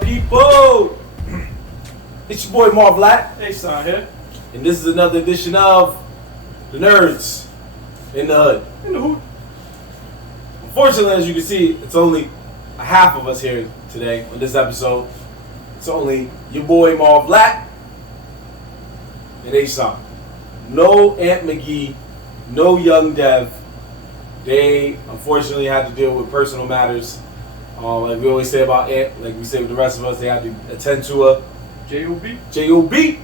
up, people? It's your boy Marv H-san here. and this is another edition of The Nerds in the Hood. In the hood. Unfortunately, as you can see, it's only a half of us here today on this episode. It's only your boy Marv and H-san. No Aunt McGee, no Young Dev. They unfortunately had to deal with personal matters. Like we always say about Aunt, like we say with the rest of us, they had to attend to a J.O.B.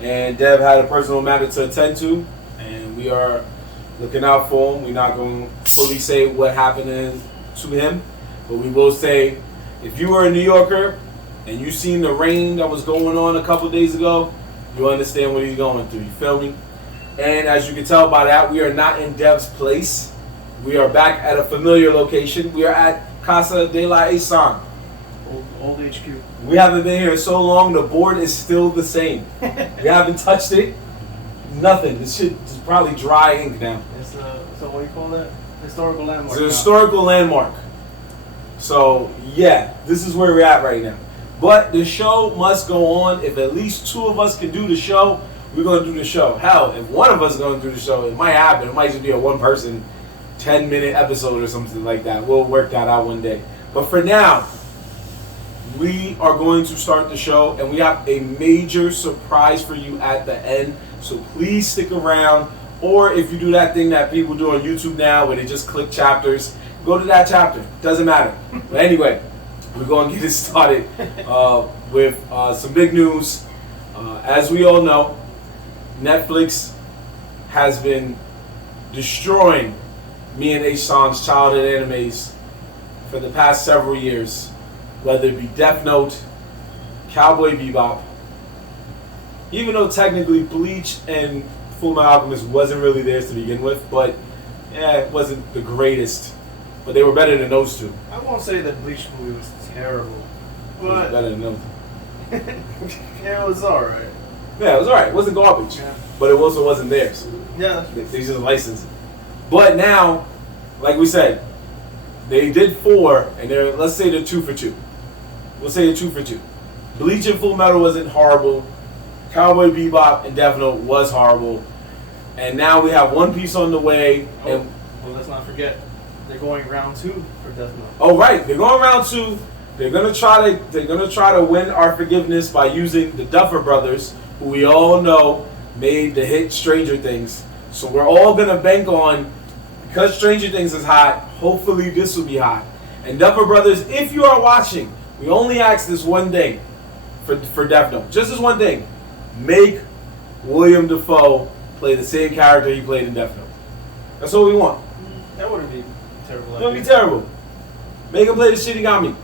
And Dev had a personal matter to attend to, and we are looking out for him. We're not going to fully say what happened to him, but we will say, if you were a New Yorker and you seen the rain that was going on a couple days ago, you understand what he's going through. You feel me? And as you can tell by that, we are not in Dev's place. We are back at a familiar location. We are at Casa de la H-san. Old HQ. We haven't been here so long, the board is still the same. We haven't touched it. Nothing. This shit is probably dry ink now. It's so what do you call that? Historical landmark. It's a historical landmark. So, yeah, this is where we're at right now. But the show must go on. If at least two of us can do the show, we're going to do the show. Hell, if one of us is going to do the show, it might happen. It might just be a one-person 10-minute episode or something like that. We'll work that out one day. But for now, we are going to start the show, and we have a major surprise for you at the end. So please stick around. Or if you do that thing that people do on YouTube now where they just click chapters, go to that chapter. Doesn't matter. But anyway, we're going to get it started with some big news. As we all know, Netflix has been destroying me and H-san's childhood animes for the past several years, whether it be Death Note, Cowboy Bebop, even though technically Bleach and Fullmetal Alchemist wasn't really theirs to begin with, but yeah, it wasn't the greatest, but they were better than those two. I won't say that Bleach movie was terrible, It was but better than those. yeah, it was alright. Yeah, it was alright. It wasn't garbage, Yeah. but it also wasn't theirs. Yeah. They just licensed it. But now, like we said, they did 4, and they're, let's say they're 2 for 2. We'll say they're 2 for 2. Bleach and Full Metal wasn't horrible. Cowboy Bebop and Death Note was horrible. And now we have One Piece on the way. And Well, let's not forget, they're going round 2 for Death Note. oh right, they're going round 2. They're gonna try to win our forgiveness by using the Duffer Brothers, who we all know made the hit Stranger Things. So we're all gonna bank on, because Stranger Things is hot, hopefully this will be hot. And Duffer Brothers, if you are watching, we only ask this one thing for Death Note. Just this one thing. Make William Dafoe play the same character he played in Death Note. That's all we want. That wouldn't be terrible. It wouldn't be terrible. Make him play the Shinigami.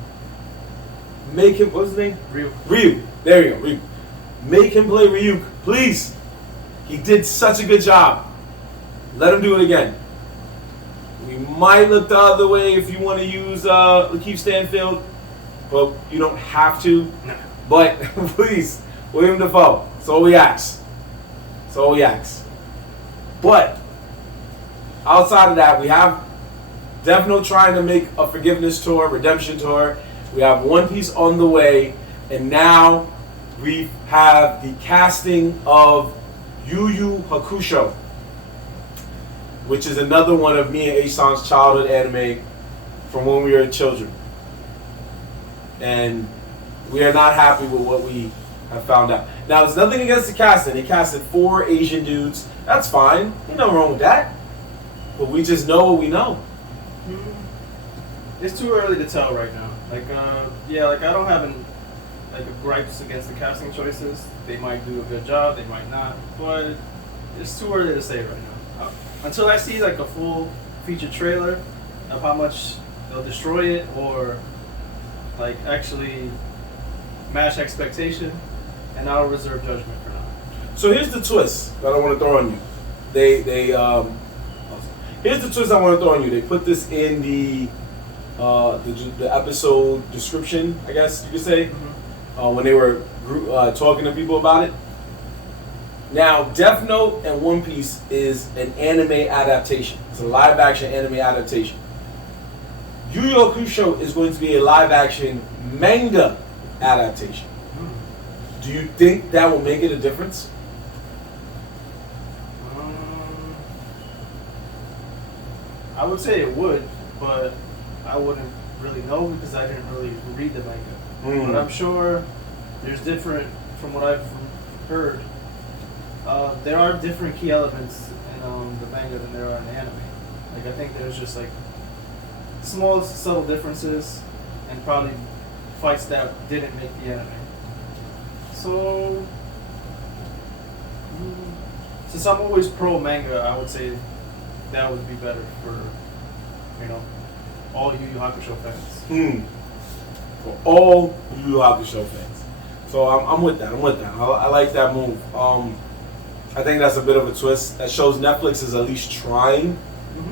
Make him, what's his name? Ryu. There you go, Ryu. Make him play Ryuk, please. He did such a good job. Let him do it again. We might look the other way if you want to use Lakeith Stanfield, but you don't have to. No. But please, William Dafoe. That's all we ask. That's all we ask. But outside of that, we have Death Note trying to make a forgiveness tour, redemption tour. We have One Piece on the way, and now we have the casting of Yu Yu Hakusho, which is another one of me and H-san's childhood anime from when we were children. And we are not happy with what we have found out. Now, it's nothing against the casting. They casted 4 Asian dudes. That's fine. Ain't nothing wrong with that. But we just know what we know. It's too early to tell right now. I don't have a gripes against the casting choices. They might do a good job, they might not, but it's too early to say right now. Until I see like a full feature trailer of how much they'll destroy it or like actually match expectation, and I'll reserve judgment for now. So here's the twist that I want to throw on you. Here's the twist I want to throw on you. They put this in the episode description, I guess you could say, when they were talking to people about it. Now, Death Note and One Piece is an anime adaptation. It's a live-action anime adaptation. Yu Yu Hakusho is going to be a live-action manga adaptation. Do you think that will make it a difference? I would say it would, but I wouldn't really know because I didn't really read the manga. But I'm sure there's different, from what I've heard, there are different key elements in the manga than there are in the anime. Like, I think there's just like small, subtle differences and probably fights that didn't make the anime. So, since I'm always pro manga, I would say that would be better for, all Yu Yu Hakusho fans. For all Yu Yu Hakusho fans. So I'm with that. I like that move. I think that's a bit of a twist. That shows Netflix is at least trying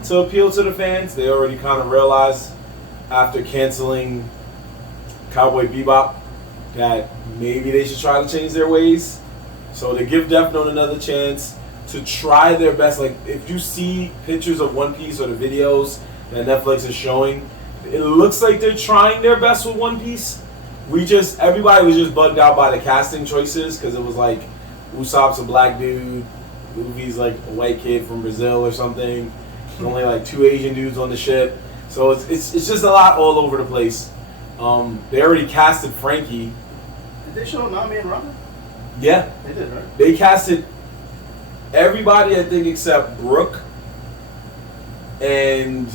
to appeal to the fans. They already kind of realized after canceling Cowboy Bebop that maybe they should try to change their ways. So to give Death Note another chance, to try their best. Like, if you see pictures of One Piece or the videos that Netflix is showing, it looks like they're trying their best with One Piece. Everybody was just bugged out by the casting choices because it was like Usopp's a black dude, Luffy's like a white kid from Brazil or something. There's only like 2 Asian dudes on the ship, so it's just a lot all over the place. They already casted Frankie. Did they show Nami and Robin? Yeah, they did, right? They casted everybody, I think, except Brooke and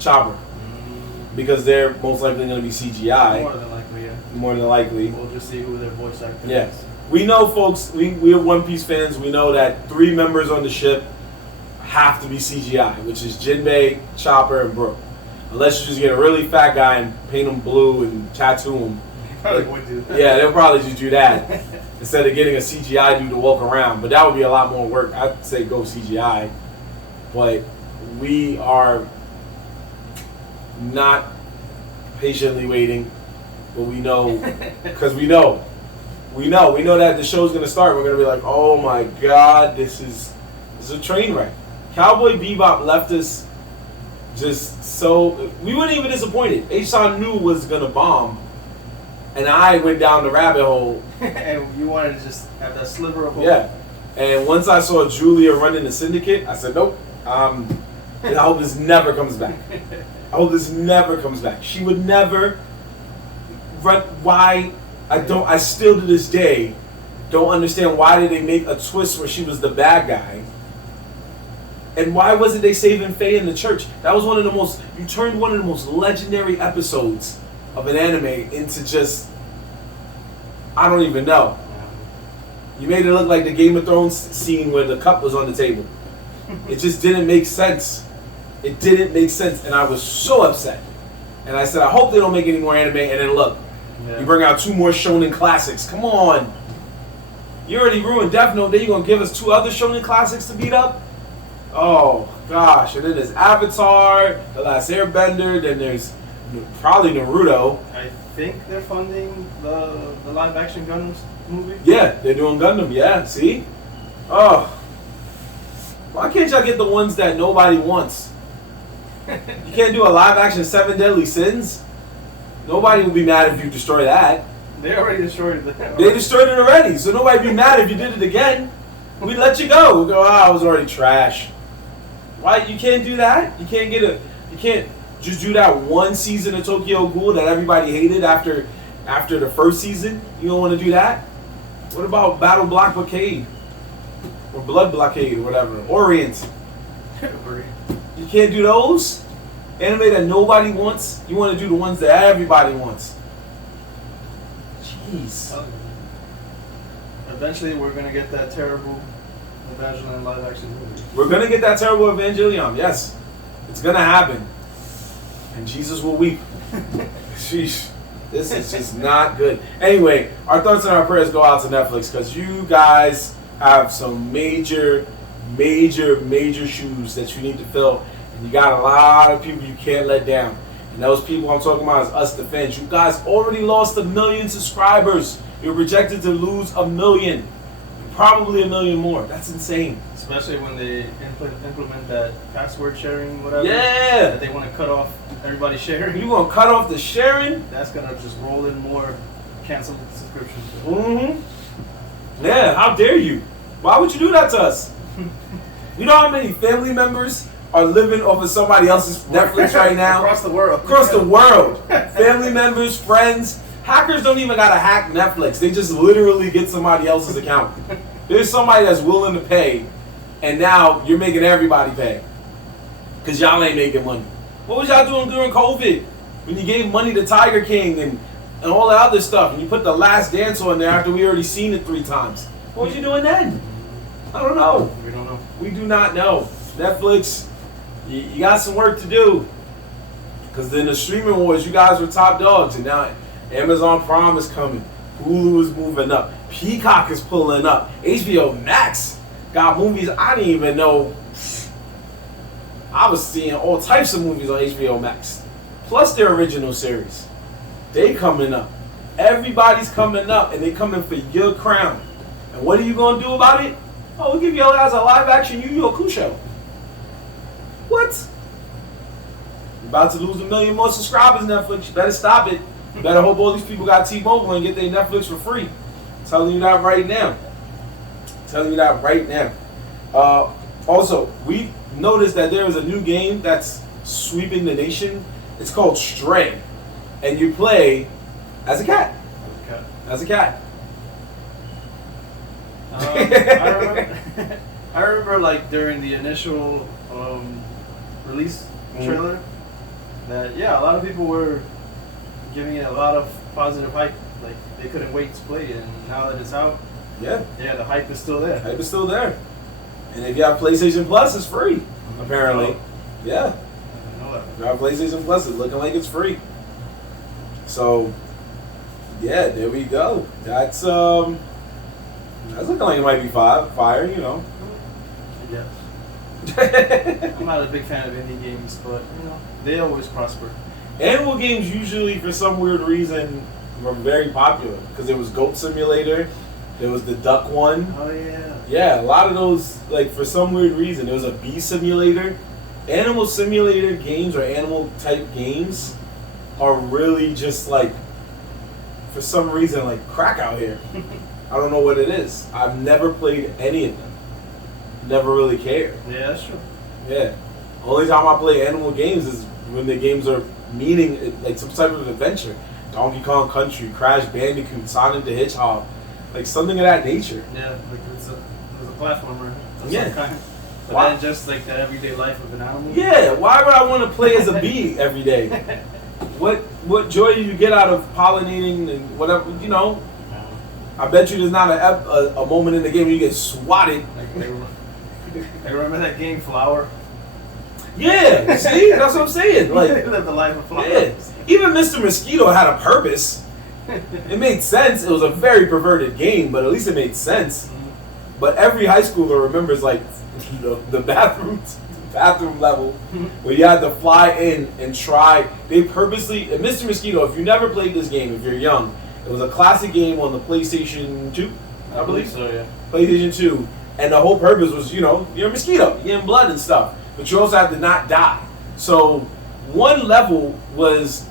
Chopper, because they're most likely going to be CGI. More than likely, yeah. More than likely. We'll just see who their voice actor Yeah. is. We know, folks, we're One Piece fans. We know that 3 members on the ship have to be CGI, which is Jinbei, Chopper, and Brooke. Unless you just get a really fat guy and paint him blue and tattoo him. Probably would do that. Yeah, they'll probably just do that instead of getting a CGI dude to walk around. But that would be a lot more work. I'd say go CGI. But we are not patiently waiting. But we know, because we know that the show's gonna start. We're gonna be like, oh my god, this is a train wreck. Cowboy Bebop left us just so we weren't even disappointed. H-san knew was gonna bomb, and I went down the rabbit hole. And you wanted to just have that sliver of hope. Yeah, and once I saw Julia running the syndicate, I said, nope. I hope this never comes back. I hope this never comes back. She would never run. Why? I still to this day don't understand why did they make a twist where she was the bad guy. And why wasn't they saving Faye in the church? That was you turned one of the most legendary episodes of an anime into just, I don't even know. You made it look like the Game of Thrones scene where the cup was on the table. It just didn't make sense. It didn't make sense, and I was so upset. And I said, I hope they don't make any more anime, and then look, you bring out 2 more shonen classics. Come on. You already ruined Death Note, then you're going to give us 2 other shonen classics to beat up? Oh, gosh. And then there's Avatar, The Last Airbender, then there's probably Naruto. I think they're funding the live-action Gundam movie. Yeah, they're doing Gundam, yeah, see? Oh. Why can't y'all get the ones that nobody wants? You can't do a live-action 7 Deadly Sins? Nobody will be mad if you destroy that. They already destroyed it. They destroyed it already, so nobody'd be mad if you did it again. We'd let you go. We'd go, I was already trash. Why? You can't do that? You can't just do that one season of Tokyo Ghoul that everybody hated after the first season? You don't want to do that? What about Battle Block Blockade? Or Blood Blockade or whatever. Orient. You can't do those? Anime that nobody wants? You want to do the ones that everybody wants. Jeez. Eventually we're going to get that terrible Evangelion live action movie. We're going to get that terrible Evangelion, yes. It's going to happen. And Jesus will weep. Sheesh. This is just not good. Anyway, our thoughts and our prayers go out to Netflix because you guys have some major shoes that you need to fill. And you got a lot of people you can't let down. And those people I'm talking about is us, the fans. You guys already lost 1 million subscribers. You're projected to lose 1 million. And probably 1 million more. That's insane. Especially when they implement that password sharing, whatever. Yeah. That they want to cut off everybody sharing. You want to cut off the sharing? That's going to just roll in more cancel the subscription. Mm-hmm. Yeah, how dare you? Why would you do that to us? You know how many family members are living off of somebody else's Netflix right now? Across the world. Across the world. Family members, friends. Hackers don't even gotta hack Netflix. They just literally get somebody else's account. There's somebody that's willing to pay, and now you're making everybody pay. Because y'all ain't making money. What was y'all doing during COVID? When you gave money to Tiger King and all that other stuff, and you put The Last Dance on there after we already seen it 3 times. What was you doing then? I don't know. We don't know. We do not know. Netflix, you got some work to do. Because in the streaming wars, you guys were top dogs, and now Amazon Prime is coming. Hulu is moving up. Peacock is pulling up. HBO Max got movies I didn't even know. I was seeing all types of movies on HBO Max. Plus their original series. They coming up. Everybody's coming up, and they coming for your crown. And what are you going to do about it? Oh, we'll give you guys a live action Yu Yu Hakusho. What? You're about to lose 1 million more subscribers, Netflix. You better stop it. You better hope all these people got T-Mobile and get their Netflix for free. I'm telling you that right now. Also, we noticed that there is a new game that's sweeping the nation. It's called Stray. And you play as a cat. As a cat. I remember like during the initial release trailer that a lot of people were giving it a lot of positive hype. Like they couldn't wait to play it, and now that it's out, the hype is still there. Hype is still there. And if you have PlayStation Plus, it's free. Apparently. Yeah. I know that. If you have PlayStation Plus, it's looking like it's free. So yeah, there we go. That's looking like it might be fire, you know. Yes. I'm not a big fan of indie games, but they always prosper. Animal games usually, for some weird reason, were very popular because there was Goat Simulator, there was the Duck one. Oh yeah. Yeah, a lot of those, like for some weird reason, there was a Bee Simulator. Animal simulator games or animal type games are really just like, for some reason, like crack out here. I don't know what it is. I've never played any of them. Never really cared. Yeah, that's true. Yeah. Only time I play animal games is when the games are meaning like some type of adventure. Donkey Kong Country, Crash Bandicoot, Sonic the Hedgehog, like something of that nature. Yeah, like it's a platformer of Yeah. some kind. But Why? then just like the everyday life of an animal. Yeah, why would I want to play as a bee every day? What joy do you get out of pollinating and whatever, you know? I bet you there's not a moment in the game where you get swatted. I remember that game Flower. Yeah, see? That's what I'm saying. Like, They lived the life of Flower. yeah. Even Mr. Mosquito had a purpose. It made sense. It was a very perverted game, but at least it made sense. But every high schooler remembers, like, the bathroom level where you had to fly in and try. They purposely, and Mr. Mosquito, if you never played this game, if you're young, it was a classic game on the PlayStation 2, I believe. So, yeah. PlayStation 2. And the whole purpose was, you're a mosquito. You're getting blood and stuff. But you also have to not die. So one level was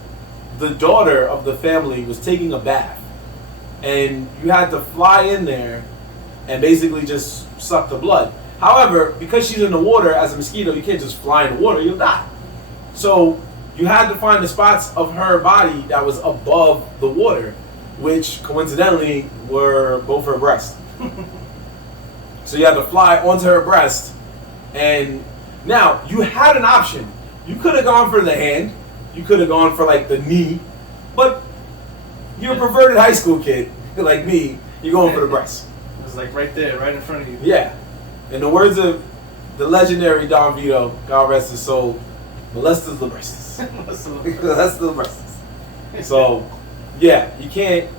the daughter of the family was taking a bath. And you had to fly in there and basically just suck the blood. However, because she's in the water as a mosquito, you can't just fly in the water, you'll die. So you had to find the spots of her body that was above the water, which coincidentally were both her breasts. So you had to fly onto her breast. And now you had an option. You could have gone for the hand, you could have gone for like the knee, but you're a perverted high school kid like me, you're going for the breast. It was like right there, right in front of you. Yeah. In the words of the legendary Don Vito, God rest his soul, molestus librestus. Molestus librestus. So, yeah, you can't,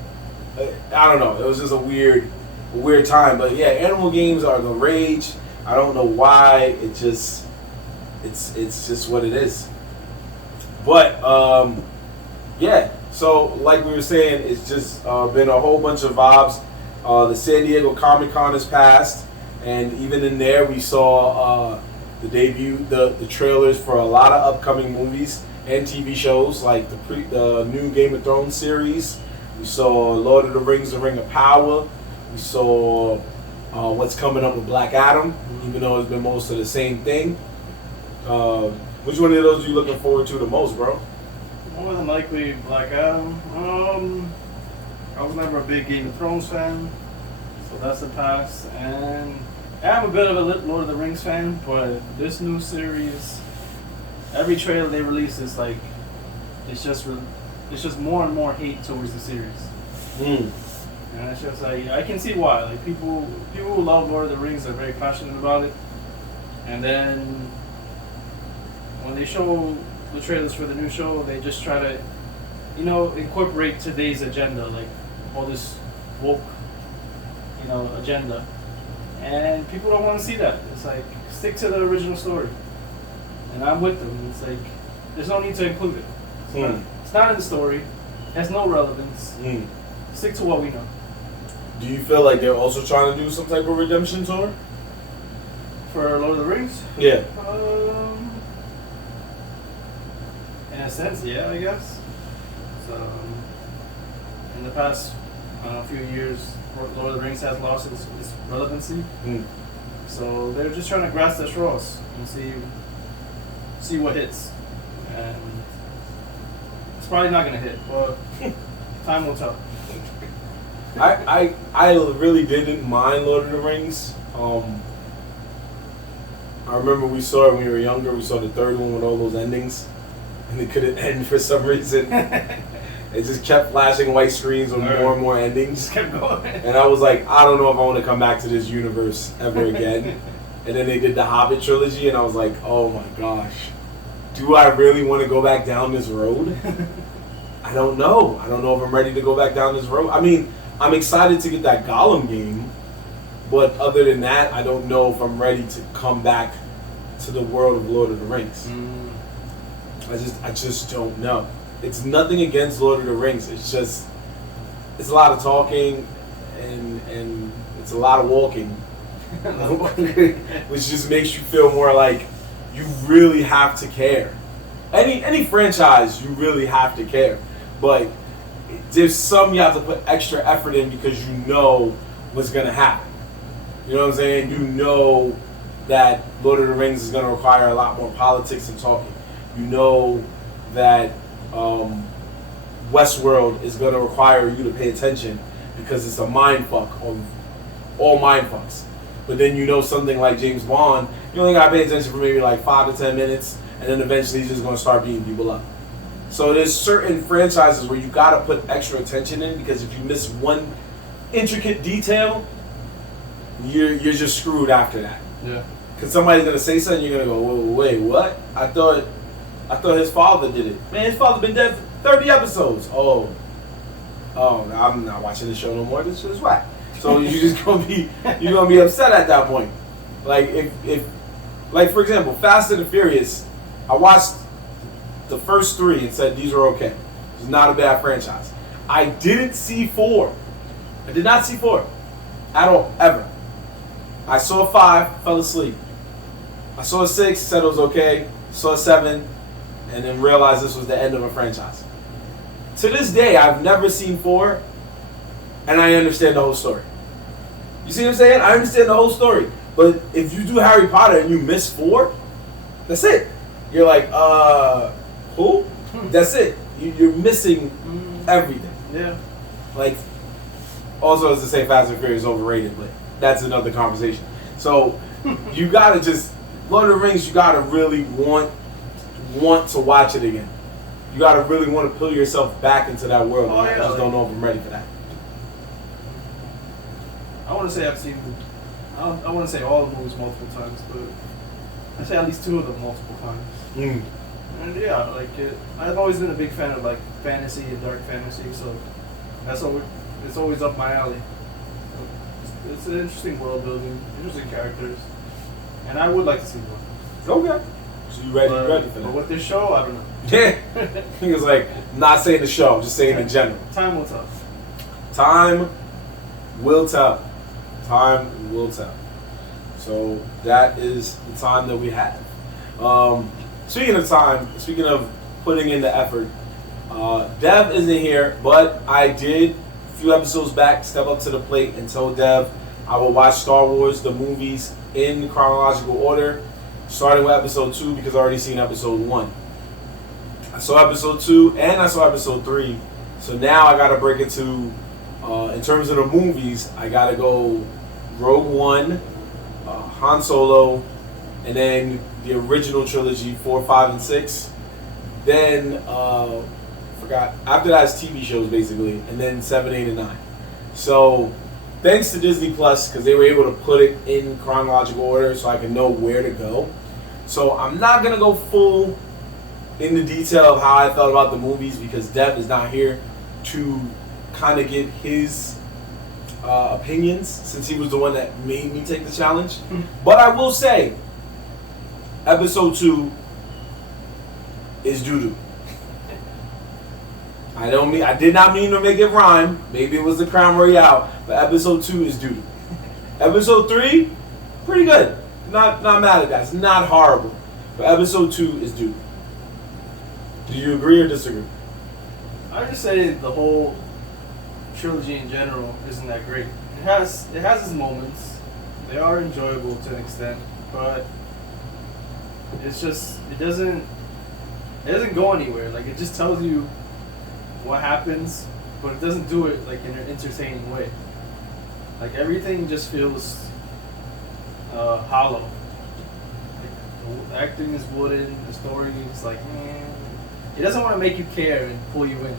I don't know, it was just a weird time. But yeah, animal games are the rage. I don't know why, it's just what it is. But, yeah, so like we were saying, it's just been a whole bunch of vibes. The San Diego Comic-Con has passed. And even in there, we saw the trailers for a lot of upcoming movies and TV shows, like the new Game of Thrones series. We saw Lord of the Rings, The Ring of Power. We saw what's coming up with Black Adam, even though it's been most of the same thing. Which one of those are you looking forward to the most, bro? More than likely, Black Adam. I was never a big Game of Thrones fan, so that's a pass. And I'm a bit of a Lord of the Rings fan, but this new series, every trailer they release is like, it's just more and more hate towards the series. And it's just like, I can see why. Like people who love Lord of the Rings are very passionate about it, and then when they show the trailers for the new show, they just try to, incorporate today's agenda, like all this woke, agenda. And people don't want to see that. It's like, stick to the original story. And I'm with them. It's like, there's no need to include it. It's not in the story. It has no relevance. Stick to what we know. Do you feel like they're also trying to do some type of redemption tour? For Lord of the Rings? Yeah. In a sense, yeah, I guess. So, in the past few years, Lord of the Rings has lost its relevancy. So they're just trying to grasp their straws and see what hits. And it's probably not going to hit, but time will tell. I really didn't mind Lord of the Rings. I remember we saw it when we were younger. We saw the third one with all those endings, and it couldn't end for some reason. It just kept flashing white screens with more and more endings. Just kept going. And I was like, I don't know if I want to come back to this universe ever again. And then they did the Hobbit trilogy, and I was like, oh my gosh, do I really want to go back down this road? I don't know. I don't know if I'm ready to go back down this road. I mean, I'm excited to get that Gollum game, but other than that, I don't know if I'm ready to come back to the world of Lord of the Rings. I just don't know. It's nothing against Lord of the Rings. It's just, it's a lot of talking and it's a lot of walking, which just makes you feel more like you really have to care. Any franchise, you really have to care, but there's some you have to put extra effort in because you know what's gonna happen. You know what I'm saying? You know that Lord of the Rings is gonna require a lot more politics and talking. You know that Westworld is gonna require you to pay attention because it's a mind fuck of all mind fucks. But then you know something like James Bond, you only gotta pay attention for maybe like 5 to 10 minutes, and then eventually he's just gonna start beating people up. So there's certain franchises where you gotta put extra attention in because if you miss one intricate detail, you're just screwed after that. Yeah. Because somebody's gonna say something, you're gonna go, wait, what? I thought his father did it. Man, his father been dead for 30 episodes. Oh, I'm not watching this show no more. This shit is whack. So you're gonna be upset at that point. Like if like for example, Fast and the Furious, I watched the first 3 and said these are okay. It's not a bad franchise. I didn't see 4. I did not see 4 at all, ever. I saw 5, fell asleep. I saw 6, said it was okay. Saw 7, and then realized this was the end of a franchise. To this day, I've never seen 4, and I understand the whole story. You see what I'm saying? I understand the whole story. But if you do Harry Potter and you miss 4, that's it. You're like, who? That's it. You're missing everything. Yeah. Like, also as to say Fast and Furious is overrated, but that's another conversation. So, you gotta just, Lord of the Rings, you gotta really want to watch it again. You gotta really want to pull yourself back into that world. Oh, yeah, I just don't know if I'm ready for that. I want to say I've seen, I want to say all the movies multiple times, but I say at least 2 of them multiple times. And yeah, like I've always been a big fan of like fantasy and dark fantasy, so it's always up my alley. It's an interesting world building, interesting characters, and I would like to see more. Okay. So you ready for that? But with this show, I don't know. Yeah. He was like, not saying the show, just saying in general. Time will tell. Time will tell. Time will tell. So that is the time that we have. Speaking of time, speaking of putting in the effort, Dev isn't here, but I did a few episodes back step up to the plate and tell Dev I will watch Star Wars, the movies, in chronological order, starting with episode 2 because I already seen episode 1. I saw episode 2 and I saw episode 3, so now I gotta break it to, in terms of the movies, I gotta go Rogue One, Han Solo, and then the original trilogy, 4, 5, and 6. Then, forgot, after that is TV shows basically, and then 7, 8, and 9. So, thanks to Disney Plus, because they were able to put it in chronological order so I can know where to go. So, I'm not going to go full into detail of how I felt about the movies because Dev is not here to kind of give his opinions since he was the one that made me take the challenge. But I will say, episode 2 is doo-doo. I did not mean to make it rhyme. Maybe it was the Crown Royale, but episode 2 is doo-doo. Episode 3, pretty good. Not mad at that. It's not horrible. But episode 2 is doo-doo. Do you agree or disagree? I would just say the whole trilogy in general isn't that great. It has its moments. They are enjoyable to an extent, but it's just it doesn't go anywhere. Like it just tells you what happens, but it doesn't do it like in an entertaining way. Like everything just feels hollow. Like, the acting is wooden. The story is like, it doesn't want to make you care and pull you in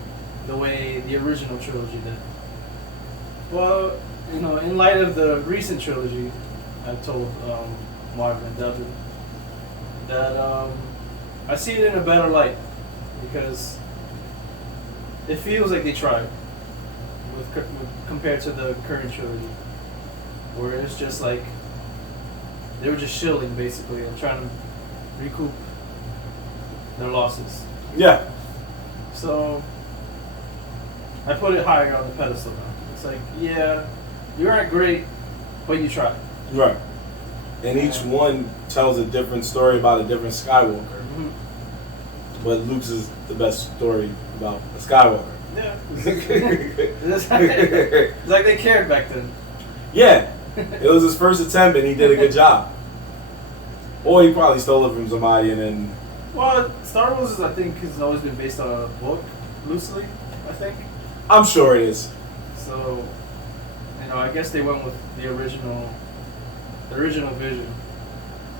the way the original trilogy did. Well, in light of the recent trilogy, I told Marv and Devin that I see it in a better light because it feels like they tried compared to the current trilogy, where it's just like they were just shilling basically and trying to recoup their losses. Yeah. So I put it higher on the pedestal now. It's like, yeah, you aren't great, but you tried. Right. And each one tells a different story about a different Skywalker. Mm-hmm. But Luke's is the best story about a Skywalker. Yeah. It's like they cared back then. Yeah. It was his first attempt and he did a good job. Or he probably stole it from somebody and then... Well, Star Wars, I think, has always been based on a book, loosely, I think. I'm sure it is. So, I guess they went with the original vision.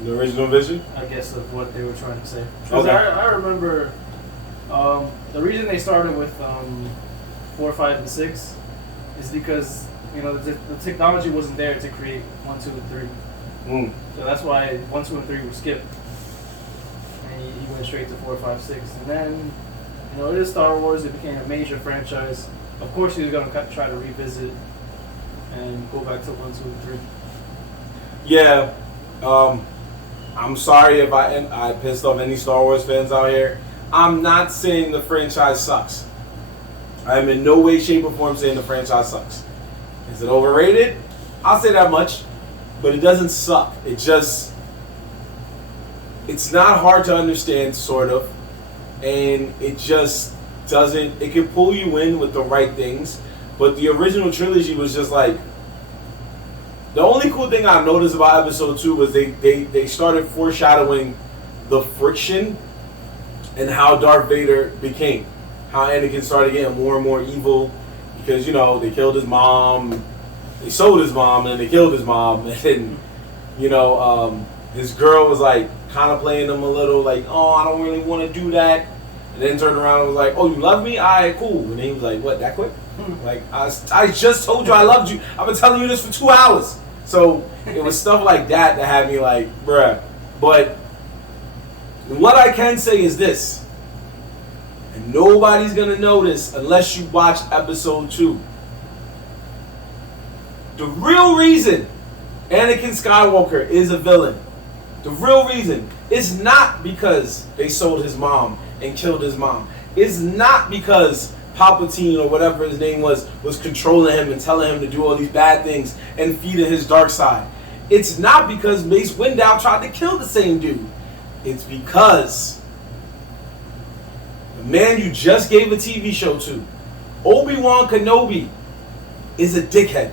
The original vision? I guess of what they were trying to say. Because Okay. I remember the reason they started with 4, 5, and 6 is because the technology wasn't there to create 1, 2, and 3. Mm. So that's why 1, 2, and 3 were skipped. He went straight to 4, 5, 6. And then, it is Star Wars. It became a major franchise. Of course, he was going to try to revisit and go back to 1, 2, and 3. Yeah. I'm sorry if I pissed off any Star Wars fans out here. I'm not saying the franchise sucks. I am in no way, shape, or form saying the franchise sucks. Is it overrated? I'll say that much. But it doesn't suck. It's not hard to understand, sort of. And it just doesn't, it can pull you in with the right things. But the original trilogy was just like, the only cool thing I noticed about episode 2 was they started foreshadowing the friction and how Darth Vader became. How Anakin started getting more and more evil because, they killed his mom, they sold his mom, and they killed his mom. And, his girl was like kind of playing him a little like, oh, I don't really want to do that. And then turned around and was like, oh, you love me? All right, cool. And then he was like, what, that quick? Like, I just told you I loved you. I've been telling you this for 2 hours. So it was stuff like that had me like, bruh. But what I can say is this, and nobody's going to know this unless you watch episode 2. The real reason Anakin Skywalker is a villain, the real reason, is not because they sold his mom and killed his mom. It's not because Palpatine or whatever his name was controlling him and telling him to do all these bad things and feeding his dark side. It's not because Mace Windu tried to kill the same dude. It's because The man you just gave a TV show to, Obi-Wan Kenobi, is a dickhead.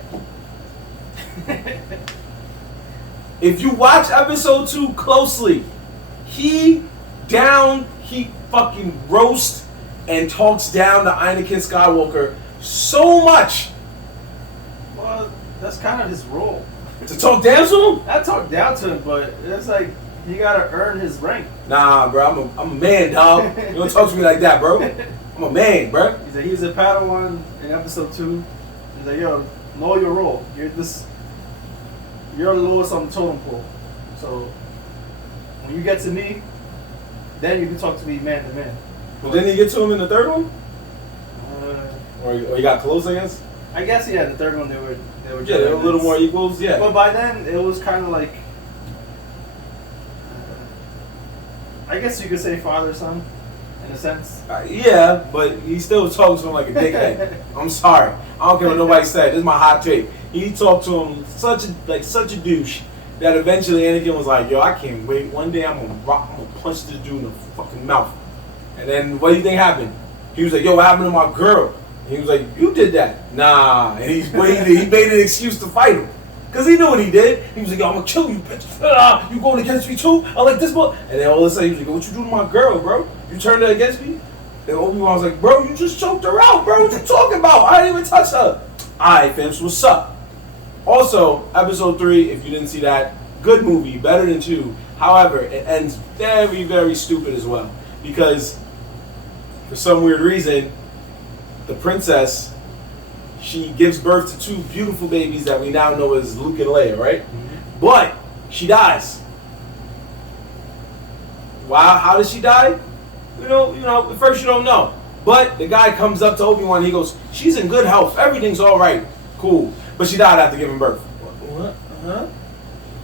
If you watch episode 2 closely, he fucking roasts and talks down to Anakin Skywalker so much. Well, that's kind of his role. To talk down to him? I talk down to him, but it's like you gotta earn his rank. Nah, bro, I'm a man, dog. You don't talk to me like that, bro. I'm a man, bro. He's like, he was a Padawan in episode 2. He's like, yo, know your role. You're the lowest on the totem pole. So when you get to me, then you can talk to me man to man. Well, didn't he get to him in the third one? Uh, Or you got close, I guess? I guess yeah, the third one they were Yeah, they were a little more equals, yeah. But by then it was kind of like, I guess you could say father son, in a sense. Yeah, but he still talks to him like a dickhead. I'm sorry, I don't care what nobody said. This is my hot take. He talked to him such a douche that eventually Anakin was like, "Yo, I can't wait. One day I'm gonna punch this dude in the fucking mouth." And then what do you think happened? He was like, "Yo, what happened to my girl?" And he was like, "You did that." Nah, and he made an excuse to fight him. Because he knew what he did. He was like, "Yo, I'm going to kill you, bitch. You going against me too? I like this book." And then all of a sudden, he was like, "What you do to my girl, bro? You turned her against me?" And Obi-Wan was like, "Bro, you just choked her out, bro. What you talking about? I didn't even touch her." Alright, fams, what's up? Also, episode 3, if you didn't see that, good movie, better than 2. However, it ends very, very stupid as well. Because, for some weird reason, the princess, she gives birth to 2 beautiful babies that we now know as Luke and Leia, right? Mm-hmm. But she dies. Wow, how did she die? You know, at first you don't know. But the guy comes up to Obi-Wan, he goes, "She's in good health, everything's all right." Cool. But she died after giving birth. What? Uh-huh.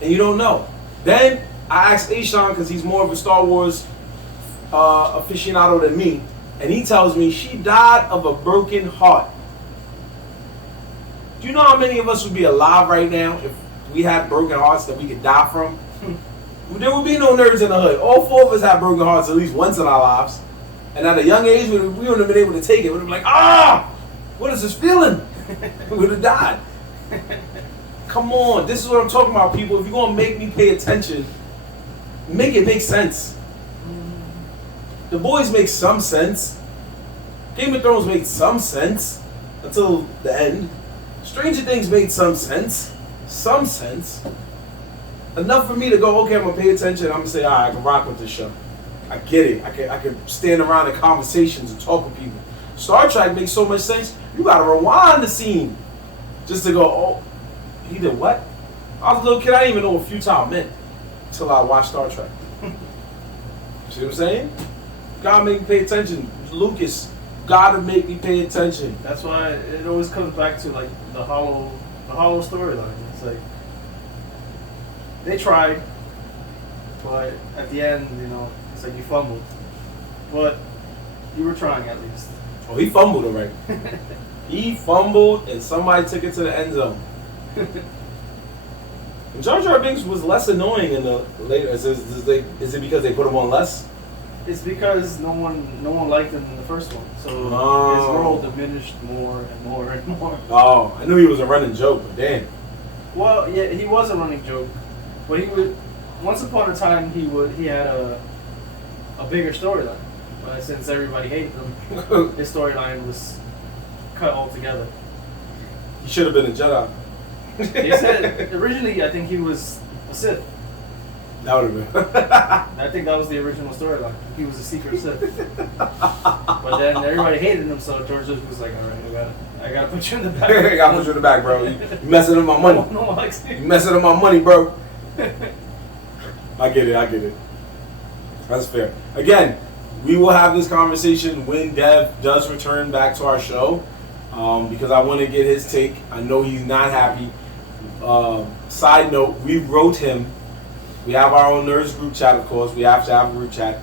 And you don't know. Then I asked H-san, because he's more of a Star Wars aficionado than me, and he tells me she died of a broken heart. Do you know how many of us would be alive right now if we had broken hearts that we could die from? There would be no nerds in the hood. All 4 of us have broken hearts at least once in our lives. And at a young age, we wouldn't have been able to take it. We would have been like, what is this feeling? We would have died. Come on, this is what I'm talking about, people. If you're going to make me pay attention, make it make sense. The Boys make some sense. Game of Thrones made some sense until the end. Stranger Things made some sense. Some sense. Enough for me to go, okay, I'm going to pay attention. I'm going to say, all right, I can rock with this show. I get it. I can stand around in conversations and talk with people. Star Trek makes so much sense, you got to rewind the scene just to go, oh, he did what? I was a little kid, I didn't even know what futile meant until I watched Star Trek. See what I'm saying? Gotta make me pay attention. Lucas, gotta make me pay attention. That's why it always comes back to like the hollow storyline. It's like they tried, but at the end, it's like you fumbled. But you were trying at least. Oh, he fumbled already. He fumbled, and somebody took it to the end zone. And Jar Jar Binks was less annoying in the later. Is it because they put him on less? It's because no one liked him in the first one, so his role diminished more and more and more. Oh, I knew he was a running joke, but damn. Well, yeah, he was a running joke, but he would. Once upon a time, he had a bigger storyline, but since everybody hated him, his storyline was cut altogether. He should have been a Jedi. He said originally, I think he was a Sith. That would have been. I think that was the original storyline. He was a secret Sith. But then everybody hated him, so George Lucas was like, "All right, I gotta put you in the back. I gotta put you in the back, bro. You messing up my money. No one likes you. You messing up my money, bro." I get it. That's fair. Again, we will have this conversation when Dev does return back to our show, because I want to get his take. I know he's not happy. Side note, we wrote him. We have our own Nerds group chat, of course. We have to have a group chat.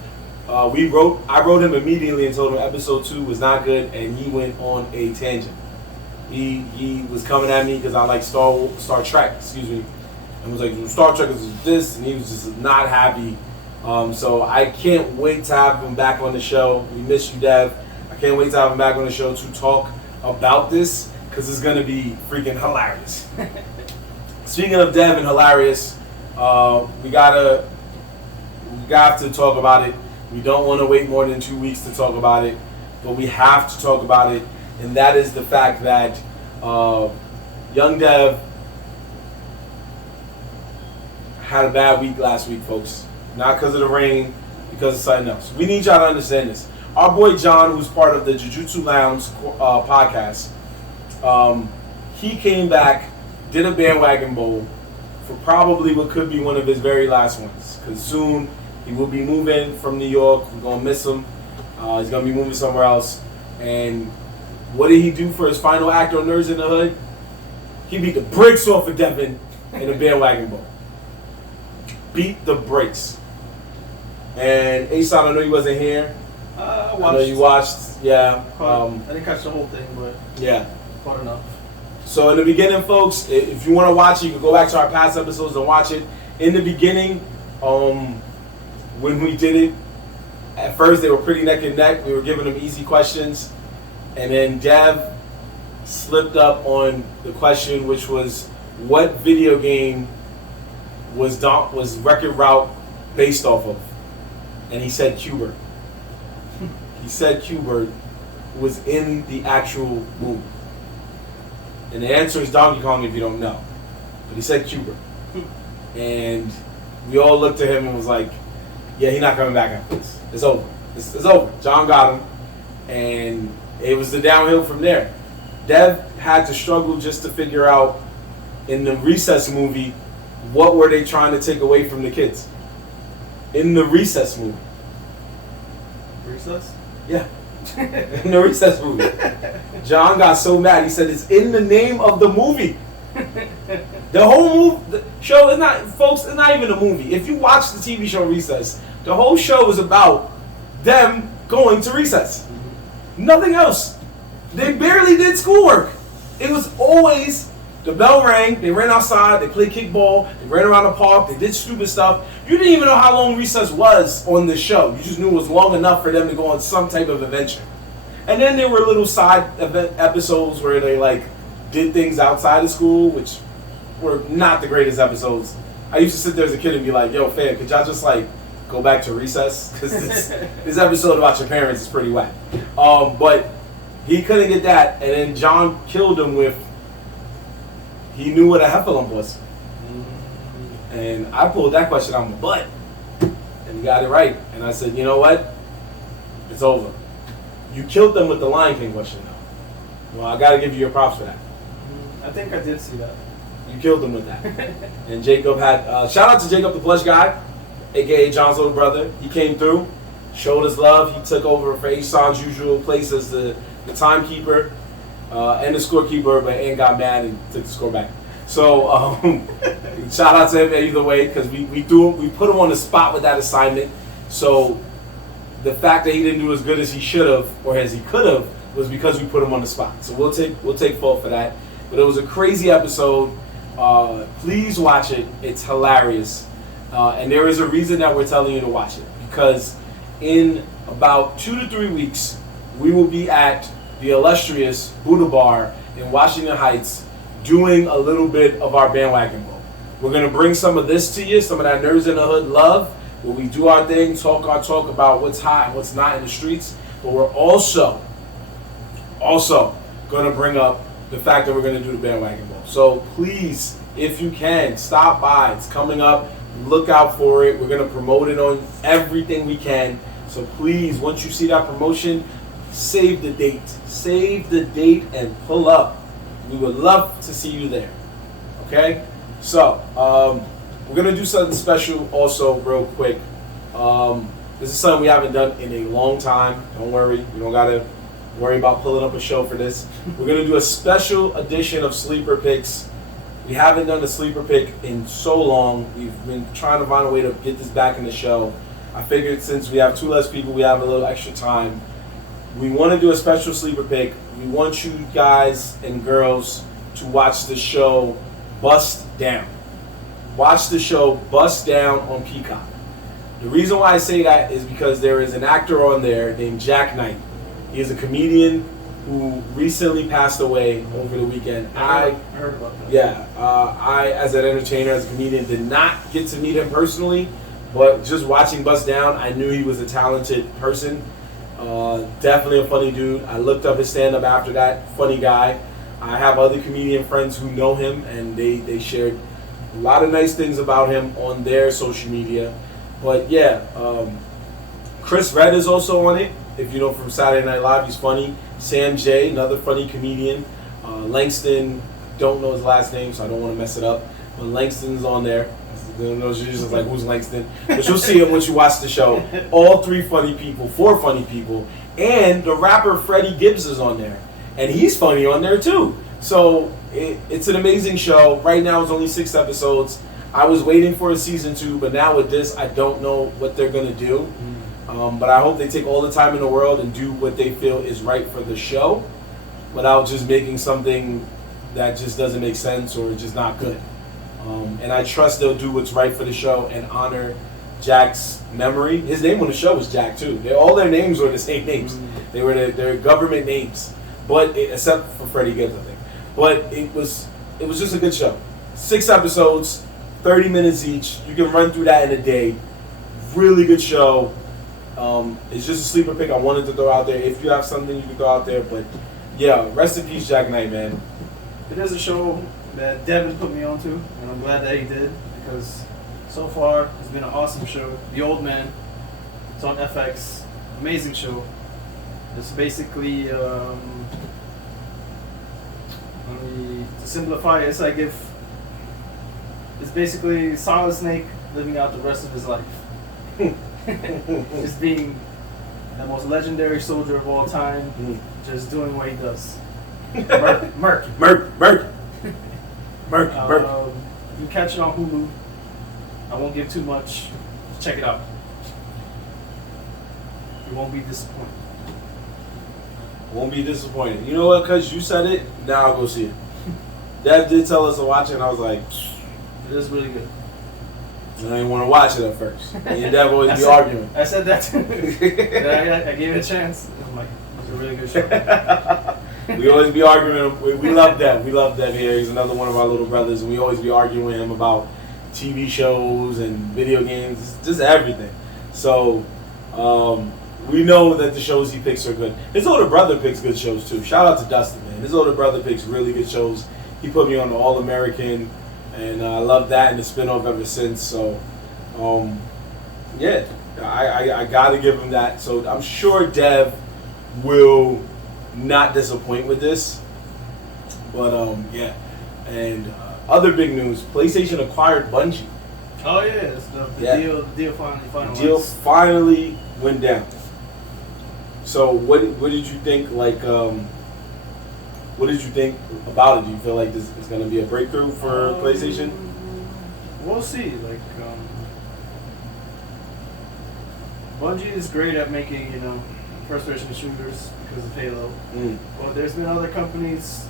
I wrote him immediately and told him episode 2 was not good, and he went on a tangent. He was coming at me because I like Star Trek, and was like, Star Trek is this, and he was just not happy So I can't wait to have him back on the show. We miss you, Dev. I can't wait to have him back on the show to talk about this because it's going to be freaking hilarious. Speaking of Dev and hilarious, we have to talk about it. We don't want to wait more than 2 weeks to talk about it, but we have to talk about it, and that is the fact that young Dev had a bad week last week, folks. Not because of the rain, because of something else. We need y'all to understand this. Our boy John, who's part of the Jujutsu Lounge podcast, he came back, did a bandwagon bowl for probably what could be one of his very last ones. Because soon he will be moving from New York. We're going to miss him. He's going to be moving somewhere else. And what did he do for his final act on Nerds in the Hood? He beat the brakes off of Devin in a bandwagon bowl. Beat the brakes. And H-san, I know you wasn't here. I know you watched. Yeah. I didn't catch the whole thing, but yeah, caught enough. So in the beginning, folks, if you want to watch it, you can go back to our past episodes and watch it. In the beginning, when we did it, at first they were pretty neck and neck. We were giving them easy questions, and then Dev slipped up on the question, which was, what video game was Wreck-It Ralph based off of? And he said Q*bert. He said Q*bert was in the actual movie. And the answer is Donkey Kong if you don't know. But he said Q*bert. And we all looked at him and was like, yeah, he's not coming back after this. It's over. It's over. John got him. And it was the downhill from there. Dev had to struggle just to figure out, in the Recess movie, what were they trying to take away from the kids? In the Recess movie. Recess? Yeah. In the Recess movie. John got so mad, he said it's in the name of the movie. The whole show is not, folks, it's not even a movie. If you watch the TV show Recess, the whole show is about them going to recess. Nothing else. They barely did schoolwork. It was always, the bell rang, they ran outside, they played kickball, they ran around the park, they did stupid stuff. You didn't even know how long recess was on the show. You just knew it was long enough for them to go on some type of adventure. And then there were little side episodes where they did things outside of school, which were not the greatest episodes. I used to sit there as a kid and be like, yo, fam, could y'all just go back to recess? Because this episode about your parents is pretty whack. But he couldn't get that, and then John killed him with, he knew what a heffalump was. And I pulled that question out of my butt, and he got it right. And I said, you know what? It's over. You killed them with the Lion King question, though. Well, I got to give you your props for that. I think I did see that. You killed them with that. And Jacob had, shout out to Jacob the Plush Guy, a.k.a. John's little brother. He came through, showed us love. He took over for H-san's usual place as the timekeeper and the scorekeeper, but Ann got mad and took the score back. So shout out to him either way, because we put him on the spot with that assignment. So the fact that he didn't do as good as he should have or as he could have was because we put him on the spot. So we'll take fault for that. But it was a crazy episode. Please watch it. It's hilarious. And there is a reason that we're telling you to watch it, because in about 2 to 3 weeks, we will be at the illustrious Buddha Bar in Washington Heights doing a little bit of our bandwagon bowl. We're going to bring some of this to you, some of that Nerds in the Hood love, where we do our thing, talk our talk about what's hot and what's not in the streets. But we're also going to bring up the fact that we're going to do the bandwagon bowl. So please, if you can, stop by. It's coming up. Look out for it. We're going to promote it on everything we can. So please, once you see that promotion, save the date. Save the date and pull up. We would love to see you there. Okay? So, we're going to do something special also real quick. This is something we haven't done in a long time. Don't worry. You don't got to worry about pulling up a show for this. We're going to do a special edition of Sleeper Picks. We haven't done a Sleeper Pick in so long. We've been trying to find a way to get this back in the show. I figured since we have 2 less people, we have a little extra time. We want to do a special Sleeper Pick. We want you guys and girls to watch the show Bust Down. Watch the show Bust Down on Peacock. The reason why I say that is because there is an actor on there named Jack Knight. He is a comedian who recently passed away over the weekend. I heard about that. Yeah, I, as an entertainer, as a comedian, did not get to meet him personally, but just watching Bust Down, I knew he was a talented person. Definitely a funny dude. I looked up his stand-up after that. Funny guy. I have other comedian friends who know him, and they shared a lot of nice things about him on their social media. But yeah, Chris Redd is also on it. If you know from Saturday Night Live, he's funny. Sam J, another funny comedian. Langston, don't know his last name, so I don't want to mess it up. But Langston's on there. You're just like, who's Langston? But you'll see him once you watch the show. All 4 funny people. And the rapper Freddie Gibbs is on there. And he's funny on there too. So it's an amazing show. Right now it's only 6 episodes. I was waiting for a season 2, but now with this, I don't know what they're going to do. But I hope they take all the time in the world and do what they feel is right for the show without just making something that just doesn't make sense or just not good. And I trust they'll do what's right for the show and honor Jack's memory. His name on the show was Jack too. All their names were the same names. They were their government names, but except for Freddie Gibbs, I think. But it was just a good show. 6 episodes, 30 minutes each. You can run through that in a day. Really good show. It's just a sleeper pick I wanted to throw out there. If you have something you can throw out there, but yeah, rest in peace, Jack Knight, man. It is a show that Devin put me onto, and I'm glad that he did, because so far it's been an awesome show. The Old Man, it's on FX, amazing show. It's basically, to simplify it, it's like if it's basically Solid Snake living out the rest of his life. Just being the most legendary soldier of all time, just doing what he does. Merc. You can catch it on Hulu. I won't give too much. Check it out. You won't be disappointed. Won't be disappointed. You know what? Because you said it, now I'll go see it. Dad did tell us to watch it, and I was like, it is really good. I didn't want to watch it at first. And your dad always be arguing. I said that too. I gave it a chance. I'm like, it's a really good show. We always be arguing. We love that. We love that here. He's another one of our little brothers, and we always be arguing with him about TV shows and video games, just everything. So we know that the shows he picks are good. His older brother picks good shows too. Shout out to Dustin, man. His older brother picks really good shows. He put me on the All American, and I love that and the spinoff ever since. So yeah, I got to give him that. So I'm sure Dev will not disappoint with this. But yeah, and other big news: PlayStation acquired Bungie. Oh yeah, the deal finally went down. So what did you think? Like, what did you think about it? Do you feel like this is going to be a breakthrough for PlayStation? We'll see. Like, Bungie is great at making, first-person shooters because of Halo. Well, there's been other companies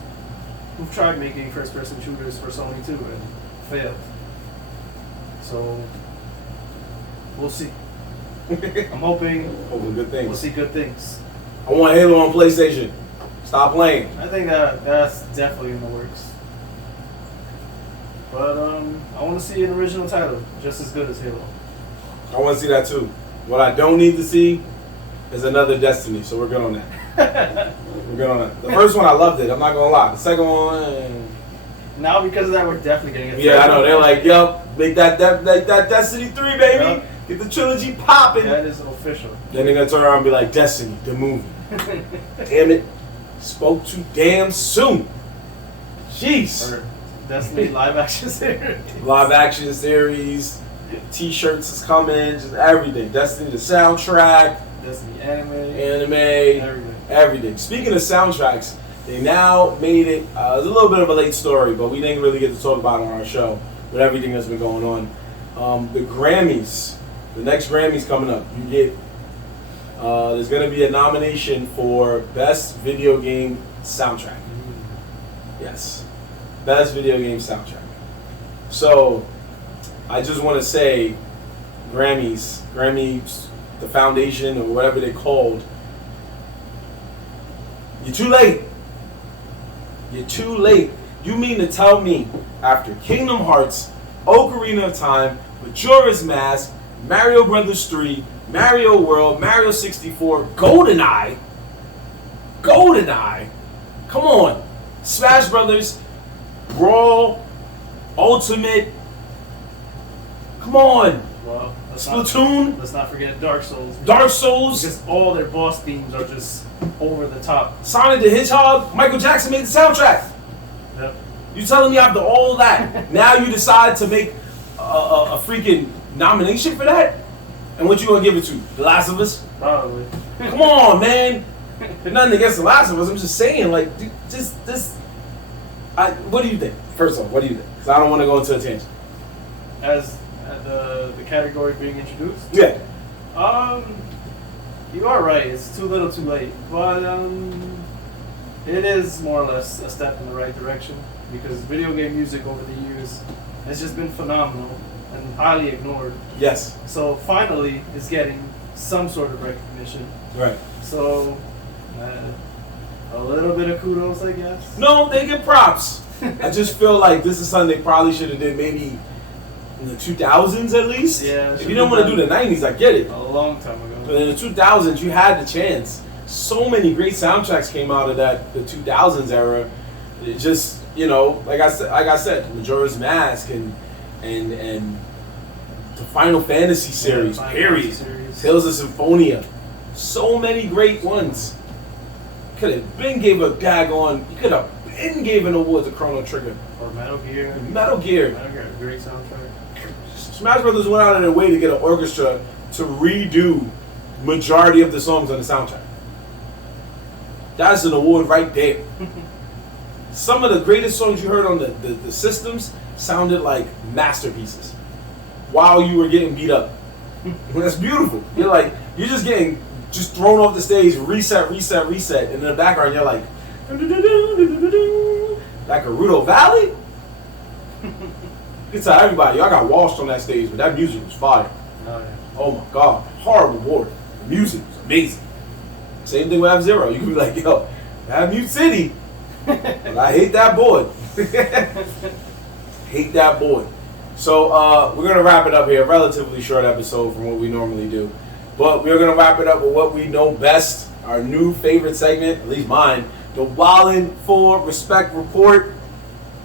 who've tried making first-person shooters for Sony too and failed. So we'll see. I'm hoping good things. We'll see good things. I want Halo on PlayStation. Stop playing. I think that's definitely in the works. But I want to see an original title just as good as Halo. I want to see that too. What I don't need to see is another Destiny, so we're good on that. We're good on that. The first one, I loved it. I'm not going to lie. The second one... Now, because of that, we're definitely getting it. Yeah, I know. They're like, yup, make that Destiny 3, baby. Yep. Get the trilogy popping. That is official. Then they're going to turn around and be like, Destiny, the movie. Damn it. Spoke too damn soon. Jeez. Or Destiny live action series. Live action series. T-shirts is coming. Just everything. Destiny, the soundtrack. Destiny anime. Everything. Speaking of soundtracks, they now made it. It's a little bit of a late story, but we didn't really get to talk about it on our show with everything that's been going on. The Grammys. The next Grammys coming up. You get. There's going to be a nomination for Best Video Game Soundtrack. Yes. Best Video Game Soundtrack. So, I just want to say, Grammys, the foundation or whatever they're called. You're too late. You're too late. You mean to tell me after Kingdom Hearts, Ocarina of Time, Majora's Mask, Mario Brothers 3, Mario World, Mario 64, GoldenEye, come on, Smash Brothers, Brawl, Ultimate, come on, Well, Splatoon, let's not forget Dark Souls. Because all their boss themes are just over the top. Sonic the Hedgehog, Michael Jackson made the soundtrack. Yep. You telling me after all that, now you decide to make a freaking nomination for that? And what you gonna give it to? The Last of Us? Probably. Come on, man. There's nothing against The Last of Us. I'm just saying, like, dude, just this. What do you think? First off, what do you think? Because I don't want to go into a tangent. As the category being introduced. Yeah. You are right. It's too little, too late. But it is more or less a step in the right direction because video game music over the years has just been phenomenal and highly ignored. Yes. So finally, it's getting some sort of recognition. Right. So a little bit of kudos, I guess. No, they get props. I just feel like this is something they probably should have did maybe in the 2000s at least. Yeah. If you don't want to do the 90s, I get it. A long time ago. But in the 2000s, you had the chance. So many great soundtracks came out of the 2000s era. It just, like I said, Majora's Mask and the Final Fantasy series, period. Tales of Symphonia. So many great ones. Could have been gave a daggone. You could have been gave an award to Chrono Trigger. Or Metal Gear. Metal Gear. Great soundtrack. Smash Brothers went out of their way to get an orchestra to redo majority of the songs on the soundtrack. That's an award right there. Some of the greatest songs you heard on the systems sounded like masterpieces while you were getting beat up. That's beautiful. You're just getting thrown off the stage, reset, and in the background you're like, like a Gerudo Valley. You tell everybody, y'all got washed on that stage, but that music was fire. Oh, yeah. Oh my God, horrible ward. The music was amazing. Same thing with F-Zero. You can be like, yo, have Mute City. But I hate that board. Hate that board. So we're gonna wrap it up here. Relatively short episode from what we normally do. But we're gonna wrap it up with what we know best, our new favorite segment, at least mine, the Wildin' for Respect Report.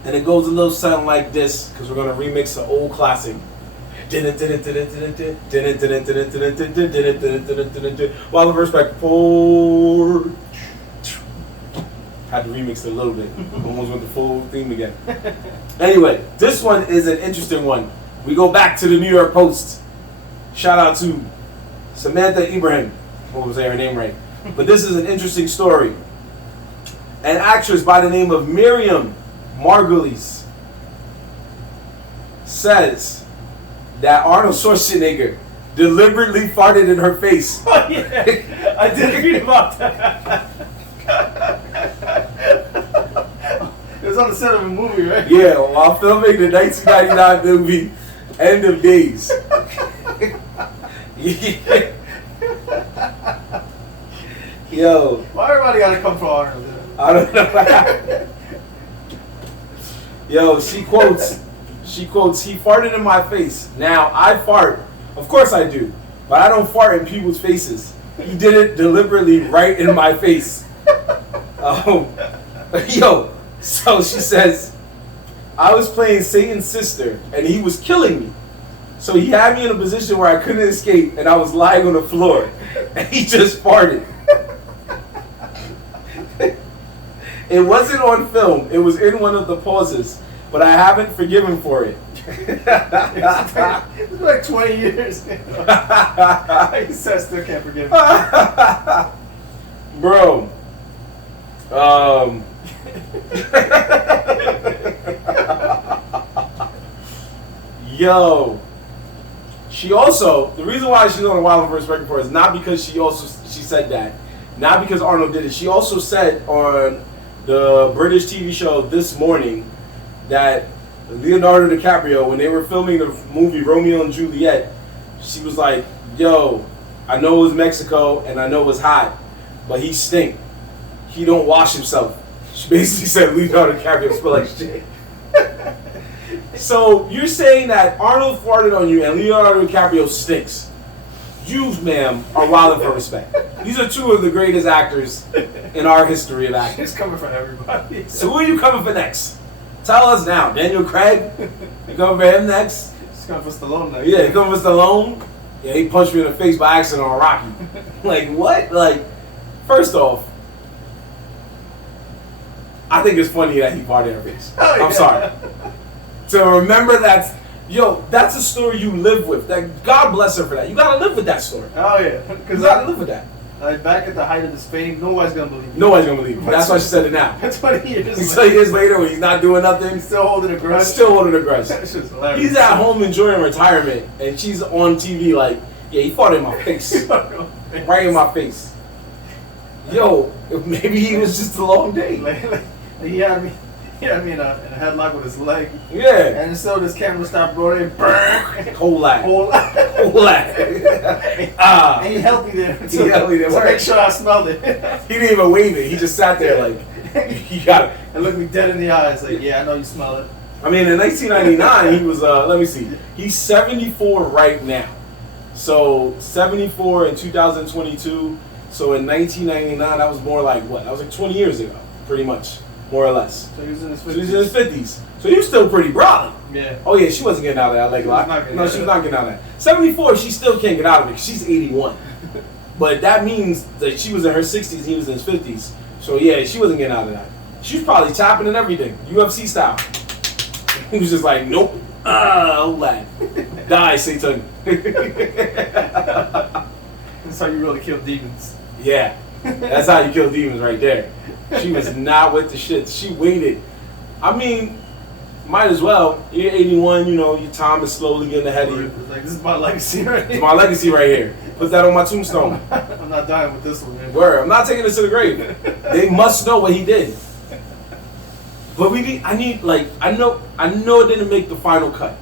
And it goes a little something like this, because we're gonna remix the old classic. Wildin' for Respect Report. Had to remix it a little bit. Almost went the full theme again. Anyway, this one is an interesting one. We go back to the New York Post. Shout out to Samantha Ibrahim. What was her name right? But this is an interesting story. An actress by the name of Miriam Margulies says that Arnold Schwarzenegger deliberately farted in her face. Oh, yeah. I did read about that. It was on the set of a movie, right? Yeah, while filming the 1999 movie End of Days. Yo. Why everybody gotta come for Arnold? I don't know. Yo, she quotes, he farted in my face. Now, I fart. Of course I do. But I don't fart in people's faces. He did it deliberately right in my face. Yo, so she says, I was playing Satan's sister, and he was killing me. So he had me in a position where I couldn't escape, and I was lying on the floor, and he just farted. It wasn't on film. It was in one of the pauses, but I haven't forgiven for it. It's been like 20 years. I still can't forgive him. Bro. Yo. She also, the reason why she's on a Wild for Respect Report is not because she said that. Not because Arnold did it. She also said on the British TV show This Morning that Leonardo DiCaprio, when they were filming the movie Romeo and Juliet, She was like, yo, I know it was Mexico and I know it was hot, but he stink. He don't wash himself. She basically said Leonardo DiCaprio smell like shit. So you're saying that Arnold farted on you and Leonardo DiCaprio stinks. You, ma'am, are wilding for respect. These are two of the greatest actors in our history of acting. It's coming from everybody. So who are you coming for next? Tell us now. Daniel Craig? You coming for him next? It's coming for Stallone next. Yeah, you coming for Stallone? Yeah, he punched me in the face by accident on Rocky. Like, what? Like, first off, I think it's funny that he farted in her face. Oh, yeah. I'm sorry. To remember that's a story you live with. That God bless her for that. You gotta live with that story. Oh yeah, You because gotta live with that. like back at the height of his fame, nobody's gonna believe. Nobody's gonna believe it. That's why she said it now. 20 years. 20 years later, when he's not doing nothing, He's still holding a grudge. still holding a grudge. That's just hilarious. He's at home enjoying retirement, and she's on TV like, yeah, he farted in my face, right in my face. Yo, maybe he was just a long day. Like, he had me in a headlock with his leg. Yeah. And so this camera stopped rolling. Burn. Whole lot. Whole lot. Whole lot. And he held me there. He held me there. To make sure I smelled it. He didn't even wave it. He just sat there like, he got it. And looked me dead in the eyes like, yeah, I know you smell it. I mean, in 1999, he was, let me see, he's 74 right now. So, 74 in 2022. So, in 1999, that was more like what? That was like 20 years ago, pretty much, more or less. So he was in his So 50s. he was in his 50s. So, he was still pretty brolic. Yeah. Oh, yeah, she wasn't getting out of that leg lock. No, she was not getting out of that. 74, she still can't get out of it because she's 81. But that means that she was in her 60s, he was in his 50s. So, yeah, she wasn't getting out of that. She was probably tapping and everything, UFC style. He was just like, nope. Oh, lad. Die, Satan. That's how you really kill demons. Yeah. That's how you kill demons right there. She was not with the shit. She waited. I mean, might as well. You're 81, you know, your time is slowly getting ahead of you. Like, this is my legacy right It's here. my legacy right here. Put that on my tombstone. I'm not dying with this one, man. Word. I'm not taking this to the grave. They must know what he did. But I know it didn't make the final cut.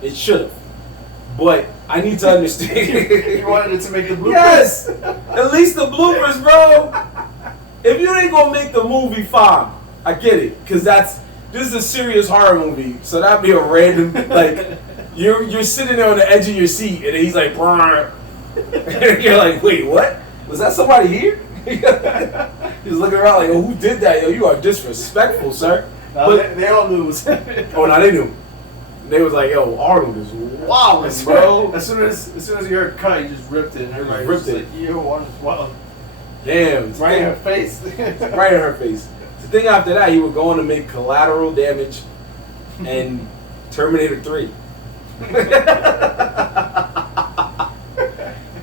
It should have. But I need to understand. You wanted it to make the bloopers? Yes! At least the bloopers, bro. If you ain't gonna make the movie, fine. I get it. Because this is a serious horror movie. So that'd be a random, like, you're sitting there on the edge of your seat and he's like, brr. You're like, wait, what? Was that somebody here? He's looking around like, oh, who did that? Yo, you are disrespectful, sir. But they all knew it was Oh, no, they knew. They was like, yo, Arnold is wild, bro. As soon as you heard cut, you just ripped it. And everybody Ripped was it. like, yo, Arnold's wild. Damn. Right in her face. Right in her face. The thing after that, he would go on to make Collateral Damage and Terminator 3.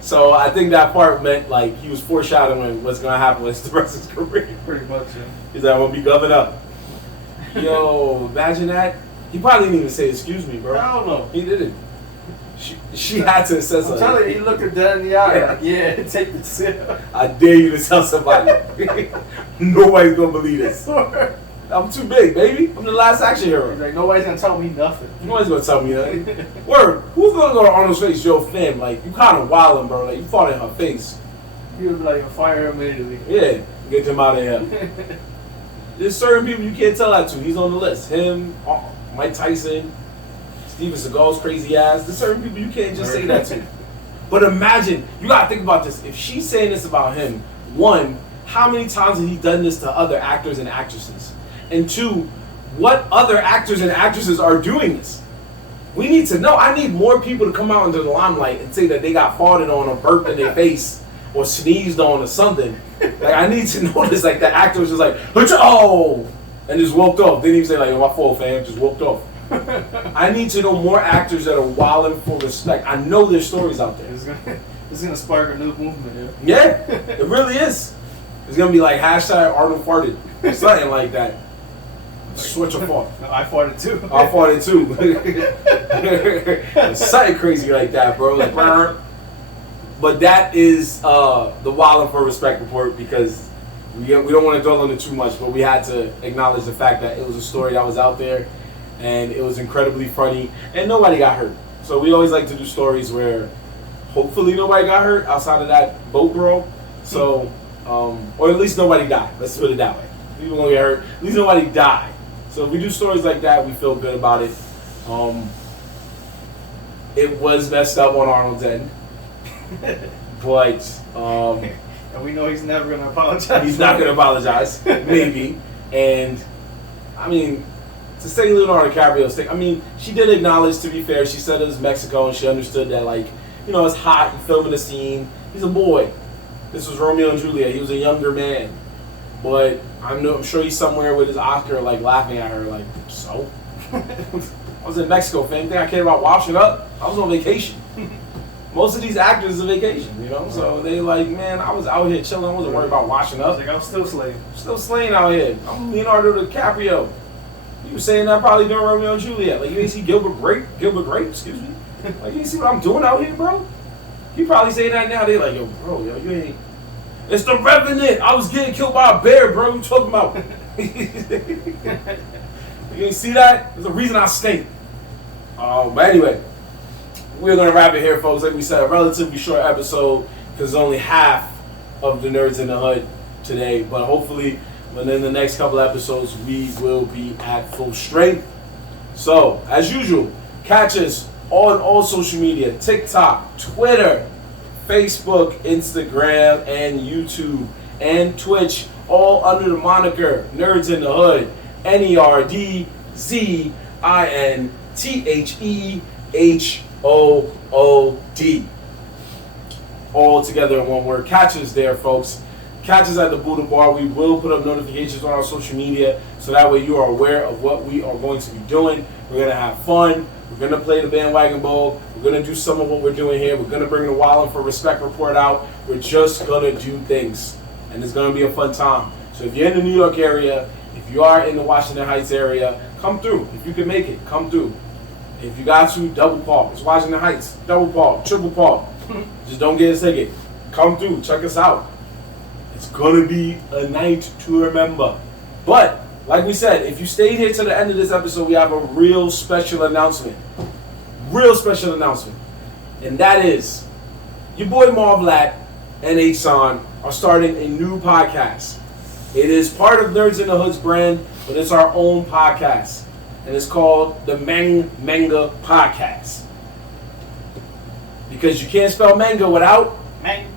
So I think that part meant like he was foreshadowing what's gonna happen with the rest of his career. Pretty much, yeah. He's like, I'm gonna be governed up. Yo, imagine that. He probably didn't even say excuse me, bro. I don't know. He didn't. She had to say I'm something. telling you, he looked her dead in the eye. Yeah. Like, yeah, take the sip. I dare you to tell somebody. Nobody's gonna believe this. I'm too big, baby. I'm the last action hero. He's like, nobody's gonna tell me nothing. Nobody's gonna tell me that. Word, who's gonna go to Arnold's face? Yo, fam, like, you kind of wildin', bro. Like, you fought in her face. He would be like, fire him immediately. Yeah, get him out of here. There's certain people you can't tell that to. He's on the list. Him, Mike Tyson, Steven Seagal's crazy ass. There's certain people you can't just say that to. But imagine, you gotta think about this. If she's saying this about him, one, how many times has he done this to other actors and actresses? And two, what other actors and actresses are doing this? We need to know. I need more people to come out into the limelight and say that they got farted on or burped in their face or sneezed on or something. Like, I need to know this. Like, the actor was just like, oh, and just walked off. Didn't even say, like, my fault, fam. Just walked off. I need to know more actors that are wilding for respect. I know there's stories out there. It's gonna spark a new movement, Yeah, it really is. It's gonna be like hashtag Arnold farted. Something like that. Switch your fault. No, I farted too. I farted too. Something crazy like that, bro. Like, brr. But that is the Wildin' for Respect report, because we don't want to dwell on it too much, but we had to acknowledge the fact that it was a story that was out there and it was incredibly funny and nobody got hurt. So we always like to do stories where Hopefully nobody got hurt outside of that boat girl. So, or at least nobody died. Let's put it that way. People gonna get hurt. At least nobody died. So if we do stories like that, we feel good about it. It was messed up on Arnold's end, but and we know he's never gonna apologize. he's not gonna apologize, maybe. And I mean, to say Leonardo DiCaprio's thing, I mean, she did acknowledge. To be fair, she said it was Mexico, and she understood that, like, you know, it's hot. You're filming a scene. He's a boy. This was Romeo and Juliet. He was a younger man, but I'm sure he's somewhere with his Oscar, like, laughing at her, like, so. I was in Mexico, fam. Think I cared about washing up? I was on vacation. Most of these actors are vacation, you know? So they like, man, I was out here chilling. I wasn't worried about washing up. Like, I'm still slaying. Still slaying out here. I'm Leonardo DiCaprio. You were saying that probably during Romeo and Juliet. Like, you didn't see Gilbert Grape, excuse me. Like, you didn't see what I'm doing out here, bro? You probably saying that now. They're like, yo, bro, you ain't. It's the Revenant. I was getting killed by a bear, bro. What you talking about? You didn't see that? There's a reason I stink. But anyway, we're going to wrap it here, folks. Like we said, a relatively short episode because it's only half of the Nerds in the Hood today. But hopefully, within the next couple episodes, we will be at full strength. So, as usual, catch us on all social media, TikTok, Twitter, Facebook, Instagram, and YouTube, and Twitch, all under the moniker Nerds in the Hood. NERDZINTHEHOOD. All together in one word. Catch us there, folks. Catch us at the Buddha Bar. We will put up notifications on our social media so that way you are aware of what we are going to be doing. We're going to have fun. We're going to play the bandwagon bowl. We're going to do some of what we're doing here. We're going to bring the Wildin for Respect report out. We're just going to do things. And it's going to be a fun time. So if you're in the New York area, if you are in the Washington Heights area, come through. If you can make it, come through. If you got to, double park. It's Washington Heights. Double park, triple park. Just don't get a ticket. Come through. Check us out. It's going to be a night to remember. But, like we said, if you stayed here to the end of this episode, we have a real special announcement. Real special announcement. And that is, your boy Marv and H-san are starting a new podcast. It is part of Nerds in the Hood's brand, but it's our own podcast. And it's called the Manga Podcast. Because you can't spell manga without mang.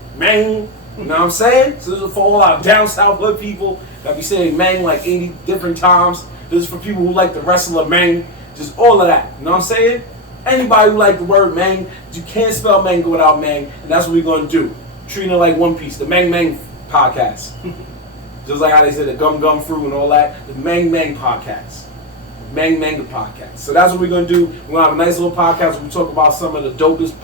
You know what I'm saying? So this is for all our down south hood people that be saying mang like 80 different times. This is for people who like the wrestler mang. Just all of that. You know what I'm saying? Anybody who like the word mang, you can't spell manga without mang. And that's what we're going to do. Treating it like One Piece. The Mang Podcast. Just like how they said the Gum Fruit and all that. The Mang Podcast. Manga Podcast. So that's what we're going to do. We're going to have a nice little podcast where we talk about some of the dopest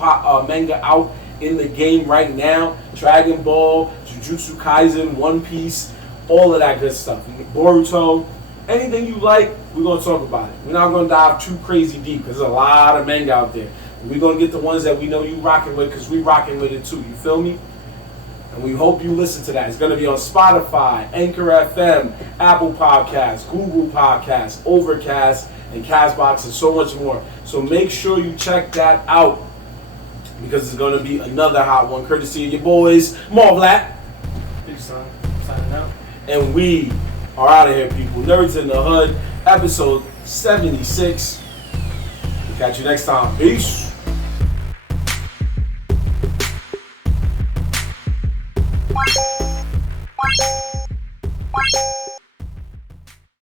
manga out in the game right now. Dragon Ball, Jujutsu Kaisen, One Piece, all of that good stuff. Boruto, anything you like, we're going to talk about it. We're not going to dive too crazy deep because there's a lot of manga out there. We're going to get the ones that we know you rocking with because we rocking with it too. You feel me? And we hope you listen to that. It's going to be on Spotify, Anchor FM, Apple Podcasts, Google Podcasts, Overcast, and Castbox, and so much more. So make sure you check that out because it's going to be another hot one, courtesy of your boys, Marv Peace, son. Signing out. And we are out of here, people. Nerds in the Hood, episode 76. We'll catch you next time. Peace.